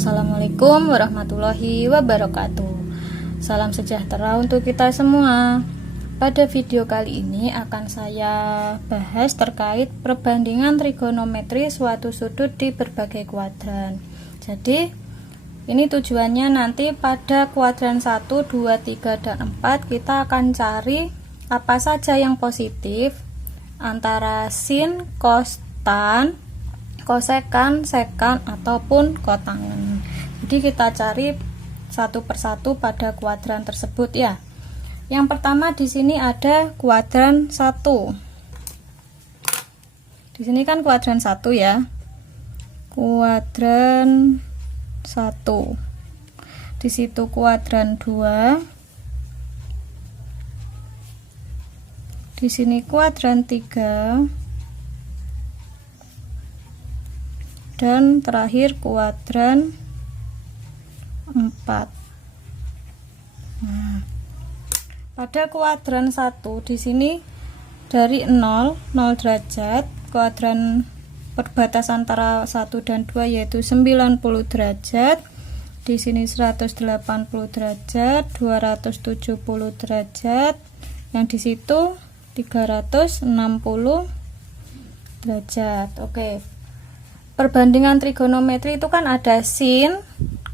Assalamualaikum warahmatullahi wabarakatuh. Salam sejahtera untuk kita semua. Pada video kali ini akan saya bahas terkait perbandingan trigonometri suatu sudut di berbagai kuadran. Jadi ini tujuannya nanti pada kuadran 1, 2, 3, dan 4 kita akan cari apa saja yang positif antara sin, cos, tan, kosekan, sekan, ataupun kotangan. Jadi kita cari satu persatu pada kuadran tersebut ya. Yang pertama di sini ada kuadran 1. Di sini kan kuadran 1 ya. Kuadran 1. Di situ kuadran 2. Di sini kuadran 3. Dan terakhir kuadran 4. Nah, pada kuadran 1 di sini dari 0 derajat, kuadran perbatasan antara 1 dan 2 yaitu 90 derajat. Di sini 180 derajat, 270 derajat. Yang di situ 360 derajat. Oke. Perbandingan trigonometri itu kan ada sin,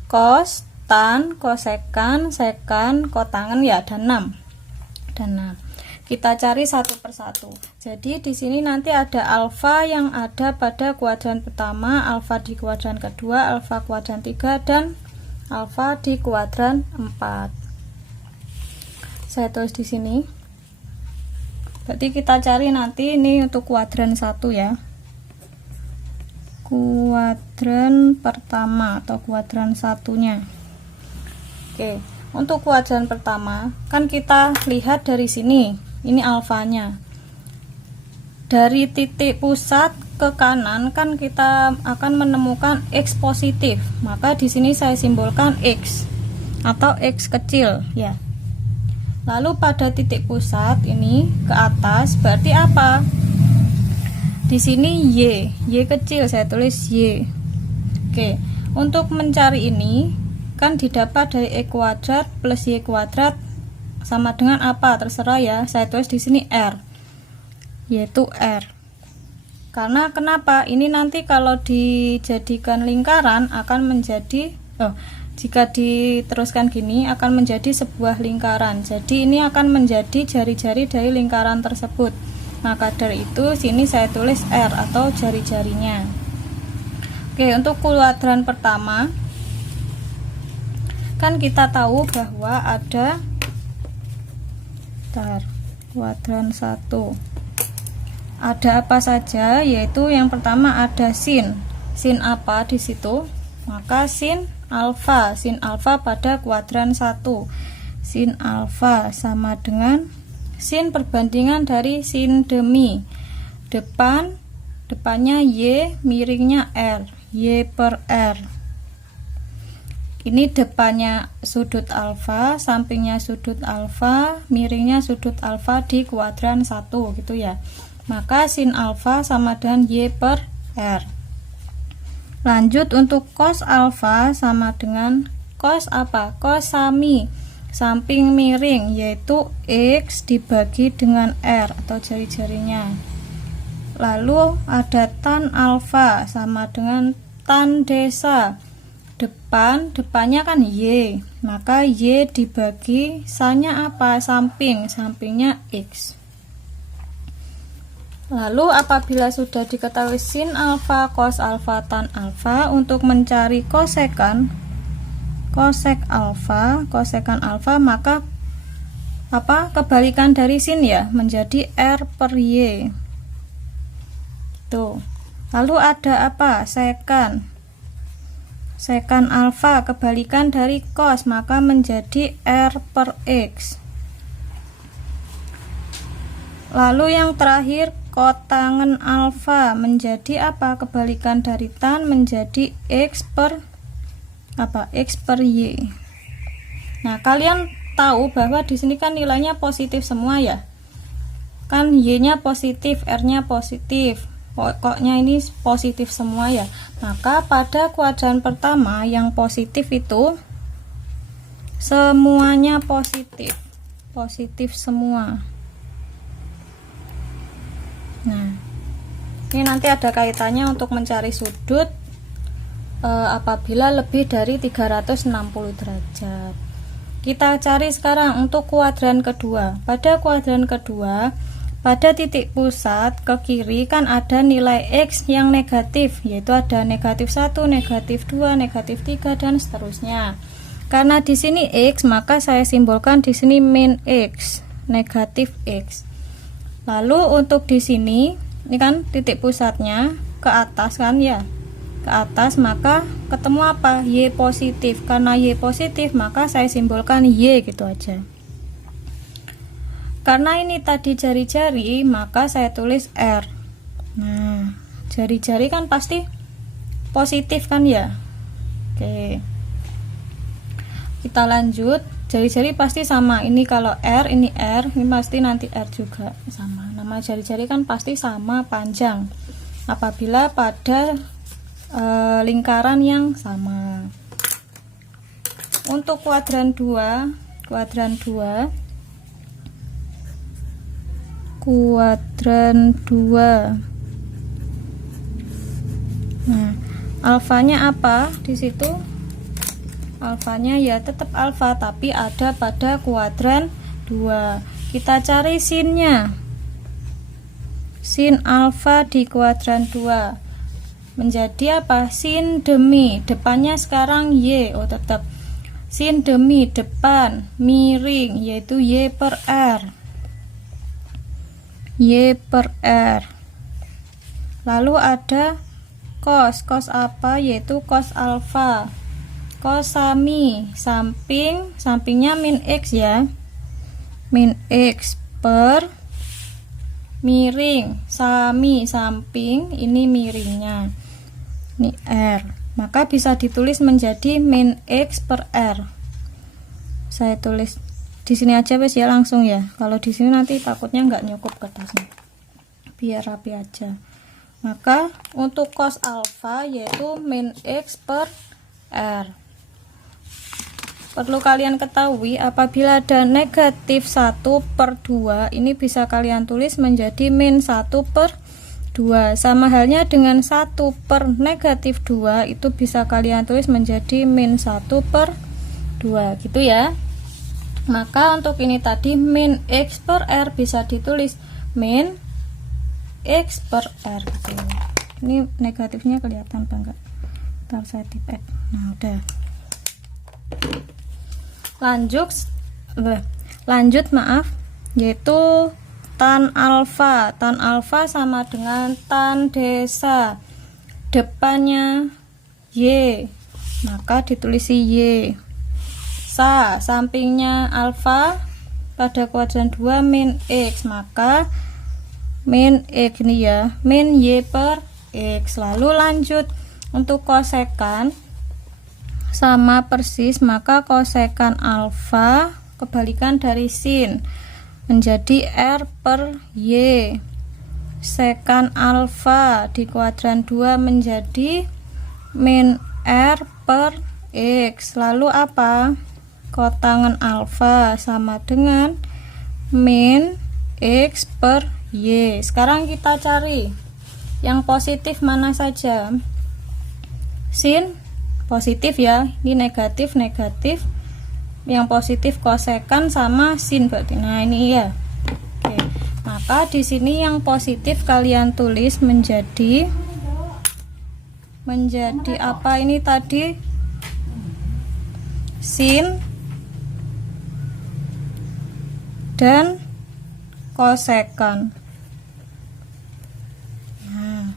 cos, tan, kosekan, sekan, kotangan ya, ada 6. Kita cari satu persatu. Jadi di sini nanti ada alfa yang ada pada kuadran pertama, alfa di kuadran kedua, alfa kuadran 3, dan alfa di kuadran 4. Saya tulis di sini. Berarti kita cari nanti ini untuk kuadran 1 ya. Kuadran pertama atau kuadran satunya. Oke, untuk kuadran pertama kan kita lihat dari sini, ini alfanya. Dari titik pusat ke kanan kan kita akan menemukan x positif. Maka di sini saya simbolkan x atau x kecil ya. Lalu pada titik pusat ini ke atas berarti apa? Di sini y kecil, saya tulis y. Oke, untuk mencari ini kan didapat dari e kuadrat plus y kuadrat sama dengan apa, terserah ya. Saya tulis di sini r, yaitu r. Karena kenapa? Ini nanti kalau dijadikan lingkaran akan menjadi jika diteruskan gini akan menjadi sebuah lingkaran. Jadi ini akan menjadi jari-jari dari lingkaran tersebut. Maka dari itu sini saya tulis R atau jari-jarinya. Oke, untuk kuadran pertama kan kita tahu bahwa ada kuadran 1. Ada apa saja? Yaitu yang pertama ada sin. Sin apa di situ? Maka sin alfa. Sin alfa pada kuadran 1. Sin alfa sama dengan sin perbandingan dari sin demi. Depannya y, miringnya r, y per r. Ini depannya sudut alfa, sampingnya sudut alfa, miringnya sudut alfa di kuadran 1 gitu ya. Maka sin alfa sama dengan y per r. Lanjut untuk cos alfa sama dengan cos apa? Cos sami, samping miring, yaitu x dibagi dengan r atau jari-jarinya. Lalu ada tan alfa sama dengan tan desa. Depannya kan y, maka y dibagi sanya apa? Sampingnya x. Lalu apabila sudah diketahui sin alfa, cos alfa, tan alfa, untuk mencari kosekan alfa, maka apa? Kebalikan dari sin ya, menjadi r per y. Tuh. Lalu ada apa? Sekan alfa, kebalikan dari cos, maka menjadi r per x. Lalu yang terakhir kotangan alfa menjadi apa? Kebalikan dari tan, menjadi x per apa? X per y. Nah, kalian tahu bahwa di sini kan nilainya positif semua ya. Kan y-nya positif, r-nya positif. pokoknya ini positif semua ya. Maka pada kuadran pertama yang positif itu semuanya positif semua. Nah, ini nanti ada kaitannya untuk mencari sudut apabila lebih dari 360 derajat. Kita cari sekarang untuk kuadran kedua. Pada kuadran kedua, pada titik pusat ke kiri kan ada nilai X yang negatif, yaitu ada negatif 1, negatif 2, negatif 3 dan seterusnya. Karena di sini X, maka saya simbolkan di sini min X, negatif X. Lalu untuk di sini, ini kan titik pusatnya ke atas kan ya, ke atas, maka ketemu apa? Y positif. Karena Y positif, maka saya simbolkan Y gitu aja. Karena ini tadi jari-jari, maka saya tulis R. Nah, jari-jari kan pasti positif kan ya. Oke, kita lanjut. Jari-jari pasti sama. Ini kalau R, ini R, ini pasti nanti R juga sama. Nama jari-jari kan pasti sama panjang apabila pada lingkaran yang sama. Untuk kuadran 2, nah, alfanya apa di situ? Alfanya ya tetap alfa, tapi ada pada kuadran 2. Kita cari sinnya. Sin alfa di kuadran 2 menjadi apa? Sin demi, depannya sekarang Y. Oh, tetap sin demi depan miring, yaitu Y per R. Y per R. Lalu ada cos. Cos apa? Yaitu cos alfa. Cos sami, sampingnya min X ya. Min X per miring, sami samping, ini miringnya. Ini R. Maka bisa ditulis menjadi min X per R. Saya tulis di sini aja wes ya, langsung ya. Kalau di sini nanti takutnya nggak nyukup kertasnya. Biar rapi aja. Maka untuk cos alfa yaitu min X per R. Perlu kalian ketahui apabila ada negatif 1 per 2, ini bisa kalian tulis menjadi min 1 per 2. Sama halnya dengan 1 per negatif 2, itu bisa kalian tulis menjadi min 1 per 2 gitu ya. Maka untuk ini tadi min X per R bisa ditulis min X per R gitu. Ini negatifnya kelihatan apa enggak? Ntar saya tipek. Nah udah. Lanjut maaf, yaitu tan alfa. Tan alfa sama dengan tan desa, depannya Y, maka ditulis Y. Sa, sampingnya alfa pada kuadran 2 min X, maka min X ini ya, min Y per X. Lalu lanjut untuk kosekan sama persis, maka kosekan alfa kebalikan dari sin menjadi R per Y. Sekan alfa di kuadran 2 menjadi min R per X. Lalu apa? Kotangan alfa sama dengan min X per Y. Sekarang kita cari yang positif mana saja. Sin positif ya, ini negatif. Yang positif kosekan sama sin berarti. Nah ini ya. Oke. Maka di sini yang positif kalian tulis menjadi apa ini tadi? Sin dan kosekan. Nah,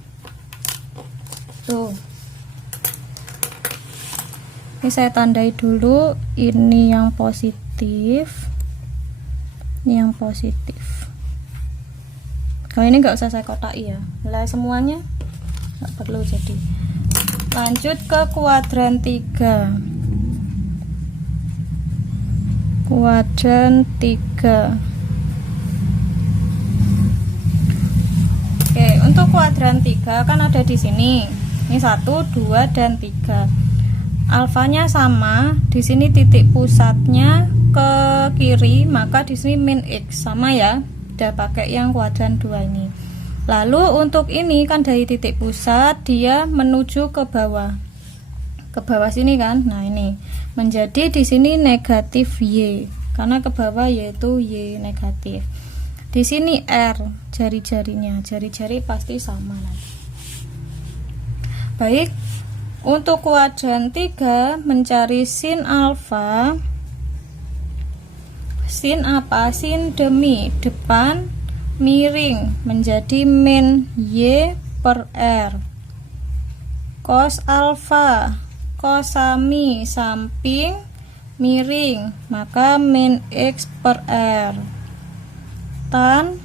tuh. Ini saya tandai dulu, ini yang positif, ini yang positif. Kalau ini nggak usah saya kotaki ya, lah semuanya nggak perlu. Jadi lanjut ke kuadran 3. Kuadran 3. Oke, untuk kuadran 3 kan ada di sini. Ini 1, 2 dan 3. Alfanya sama, di sini titik pusatnya ke kiri, maka di sini min X sama ya. Udah pakai yang kuadran 2 ini. Lalu untuk ini kan dari titik pusat dia menuju ke bawah. Ke bawah sini kan. Nah, ini menjadi di sini negatif Y. Karena ke bawah yaitu Y negatif. Di sini R jari-jarinya. Jari-jari pasti sama nanti. Baik, untuk kuadran 3 mencari sin alfa. Sin apa? Sin demi depan miring menjadi min Y per R. Cos alfa, cosami samping miring, maka min X per R. Tan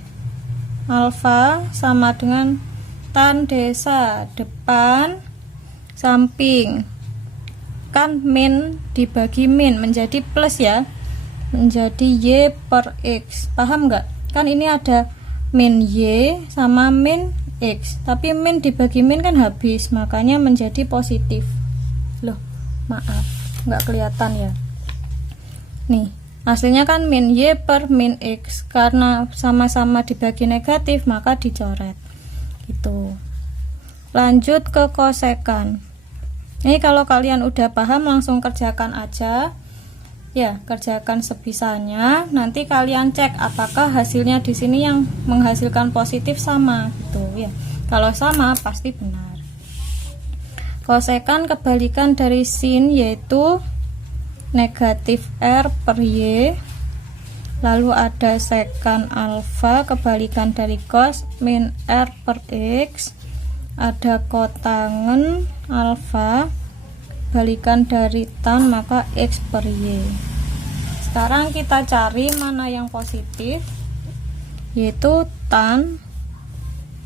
alfa sama dengan tan desa depan samping, kan min dibagi min menjadi plus ya, menjadi Y per X. Paham nggak? Kan ini ada min Y sama min X, tapi min dibagi min kan habis, makanya menjadi positif. Loh, maaf nggak kelihatan ya. Nih, aslinya kan min Y per min X, karena sama-sama dibagi negatif maka dicoret gitu. Lanjut ke kosekan. Ini kalau kalian udah paham langsung kerjakan aja ya, kerjakan sebisanya. Nanti kalian cek apakah hasilnya di sini yang menghasilkan positif sama gitu ya. Kalau sama pasti benar. Kosekan kebalikan dari sin yaitu negatif R per Y. Lalu ada sekan alfa kebalikan dari cos min R per X. Ada kotangen alfa balikan dari tan, maka X per Y. Sekarang kita cari mana yang positif, yaitu tan.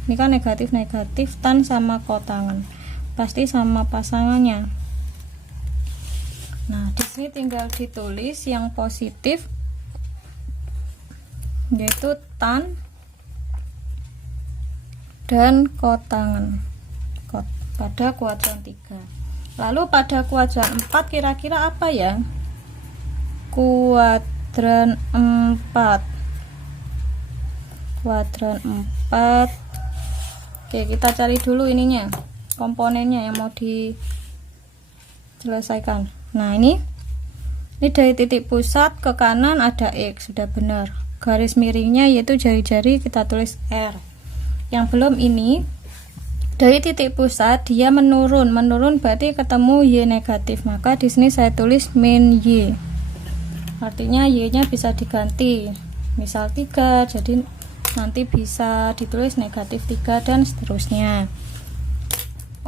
Ini kan negatif-negatif, tan sama kotangen pasti sama pasangannya. Nah, di sini tinggal ditulis yang positif, yaitu tan dan kotangen pada kuadran 3. Lalu pada kuadran 4 kira-kira apa ya? Kuadran 4. Kuadran 4. Oke, kita cari dulu ininya, komponennya yang mau diselesaikan. Nah, ini dari titik pusat ke kanan ada X, sudah benar. Garis miringnya yaitu jari-jari kita tulis R. Yang belum ini, dari titik pusat dia menurun berarti ketemu Y negatif, maka di sini saya tulis min Y. Artinya Y nya bisa diganti, misal 3, jadi nanti bisa ditulis negatif 3 dan seterusnya.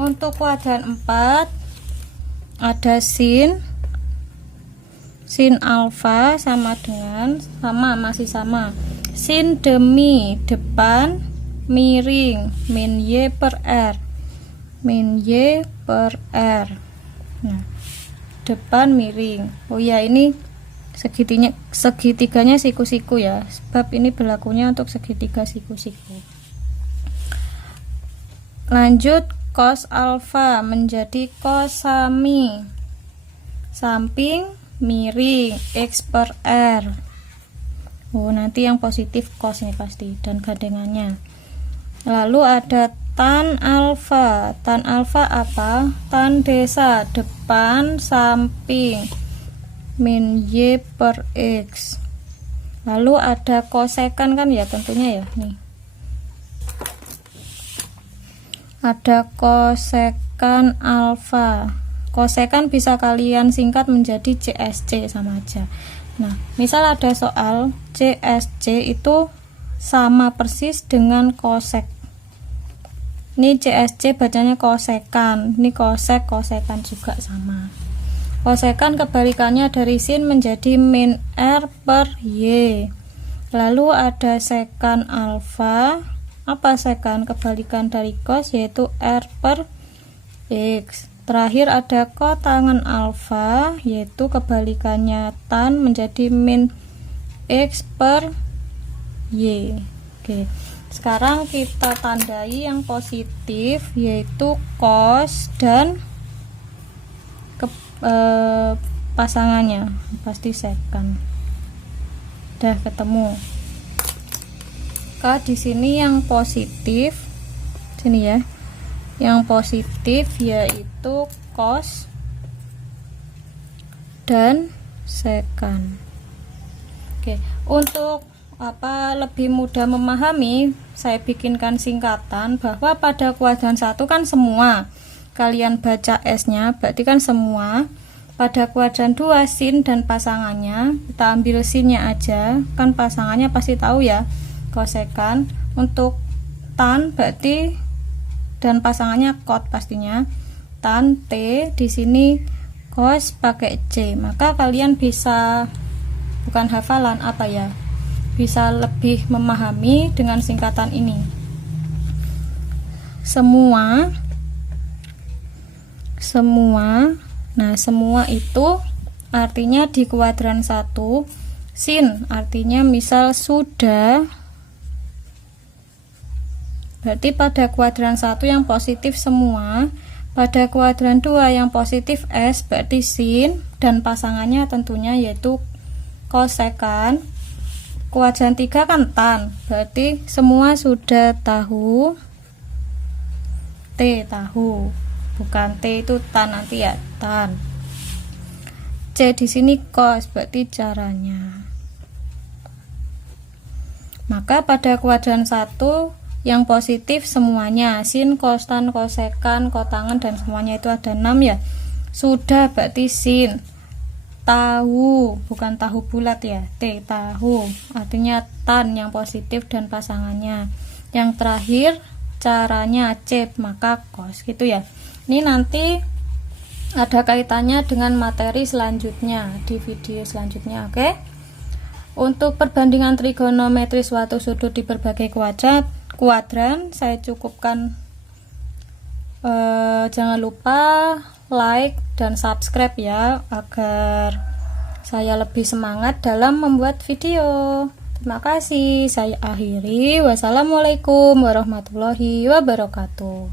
Untuk kuadran 4 ada sin alfa sama dengan masih sama sin demi depan miring min Y per R. Min Y per R. Nah, depan miring. Oh ya, ini segitiganya siku-siku ya, sebab ini berlakunya untuk segitiga siku-siku. Lanjut, cos alfa menjadi cosami samping miring X per R. Oh, nanti yang positif cos ini pasti dan gandengannya. Lalu ada tan alfa. Tan alfa apa? Tan desa depan samping min Y per X. Lalu ada kosekan kan ya, tentunya ya, nih. Ada kosekan alfa. Kosekan bisa kalian singkat menjadi CSC, sama aja. Nah, misal ada soal CSC itu sama persis dengan kosek. Ini CSC bacanya kosekan, ini kosek, kosekan juga sama. Kosekan kebalikannya dari sin menjadi min R per Y. Lalu ada sekan alfa. Apa sekan? Kebalikan dari cos yaitu R per X. Terakhir ada kotangen alfa, yaitu kebalikannya tan menjadi min X per Y. Oke. Sekarang kita tandai yang positif, yaitu cos dan pasangannya pasti secant. Udah ketemu. Di sini yang positif, sini ya, yang positif yaitu cos dan secant. Oke, untuk lebih mudah memahami, saya bikinkan singkatan bahwa pada kuadran 1 kan semua, kalian baca S-nya berarti kan semua. Pada kuadran 2 sin dan pasangannya, kita ambil sinnya aja, kan pasangannya pasti tahu ya, kosekan. Untuk tan berarti dan pasangannya kot pastinya, tan T di sini cos pakai C. Maka kalian bisa, bukan hafalan bisa lebih memahami dengan singkatan ini. Semua. Nah, semua itu artinya di kuadran 1, sin artinya misal sudah, berarti pada kuadran 1 yang positif semua, pada kuadran 2 yang positif S berarti sin dan pasangannya tentunya yaitu kosekan. Kuadran 3 kan tan, berarti semua sudah tahu, T tahu, bukan T itu tan nanti ya, tan. C di sini cos, berarti caranya. Maka pada kuadran 1 yang positif semuanya, sin, cos, tan, kosekan, kotangan dan semuanya itu ada 6 ya. Sudah berarti sin. Tahu, bukan tahu bulat ya, T tahu, artinya tan yang positif dan pasangannya. Yang terakhir caranya C, maka cos gitu ya. Ini nanti ada kaitannya dengan materi selanjutnya di video selanjutnya. Oke. Untuk perbandingan trigonometri suatu sudut di berbagai kuadran saya cukupkan. Jangan lupa like dan subscribe ya, agar saya lebih semangat dalam membuat video. Terima kasih, saya akhiri. Wassalamualaikum warahmatullahi wabarakatuh.